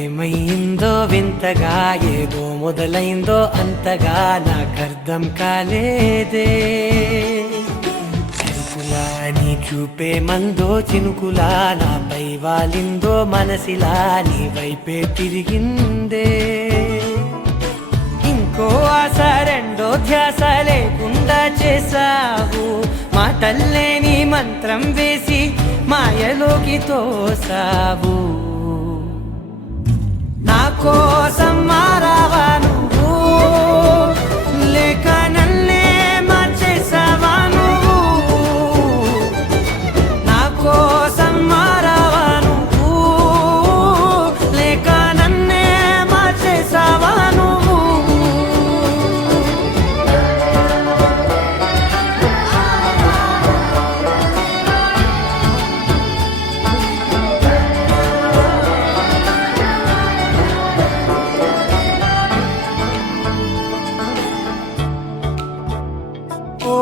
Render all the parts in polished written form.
ఏమైందో వింతగా ఏదో మొదలైందో అంతగా నాకర్థం కాలేదే చిరుకులా నీ చూపే మందో చినుకులా నాపై వాలిందో మనసిలా నీ వైపే తిరిగిందే ఇంకో ఆశ రెండో ధ్యాస లేకుండా చేసావు మాటల్లే నీ మంత్రం వేసి మాయలోకి తోసావు నా కోసం మారావా నువ్వు లేక నన్నే మార్చేసావా నువ్వు నా కోసం మారావా నువ్వు లేక నన్నే మార్చేసావా నువ్వు ఓ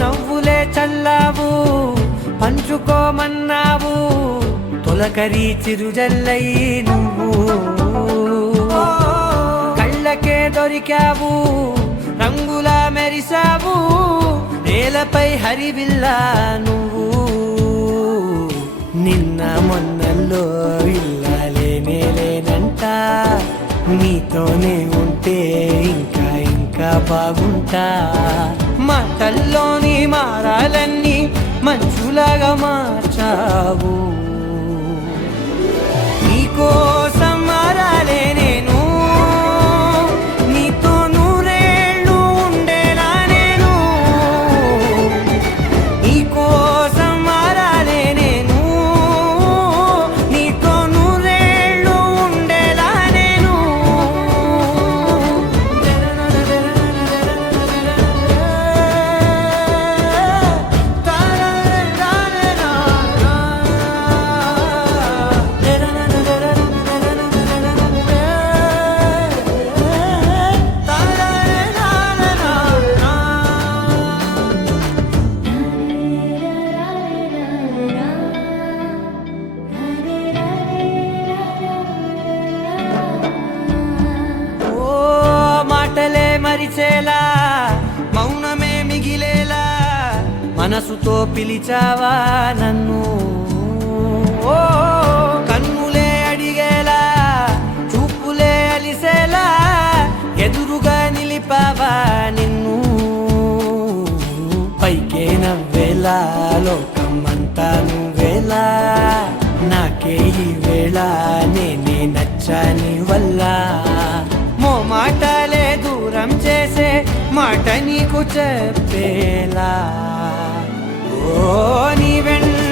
నవ్వులే చల్లావు పంచుకోమన్నావు తొలకరి చిరుజల్లై నువ్వు కళ్ళకే దొరికావు రంగులా మెరిసావు నేలపై హరివిల్లా నువ్వు నిన్న మొన్నల్లో ఇల్లాలేనే లేనంట నీతోనే ఉంటే ఇంకా ఇంకా బాగుంటా మాటల్లోని మారాలన్నీ మంచులాగా మార్చావు నీకోసం మారాలే నేను నీతో నూరేళ్ళు ఉండేలా నేను నీకోసం మారాలే నేను నీతో నూరేళ్ళు ఉండేలా నేను మాటలే మరిచేలా మౌనమే మిగిలేలా మనసుతో పిలిచావా నన్ను ఓ కన్నులే అడిగేలా చూపులే అలిసేలా ఎదురుగా నిలిపావా నిన్ను పైకే నవ్వేలా లోకం అంతా నువ్వేలా నాకే ఈ వేళ నేనే నచ్చని వల్ల మాటలే దూరం చేసే మాట నీకు చెప్పేలా ఓ నీ వెంట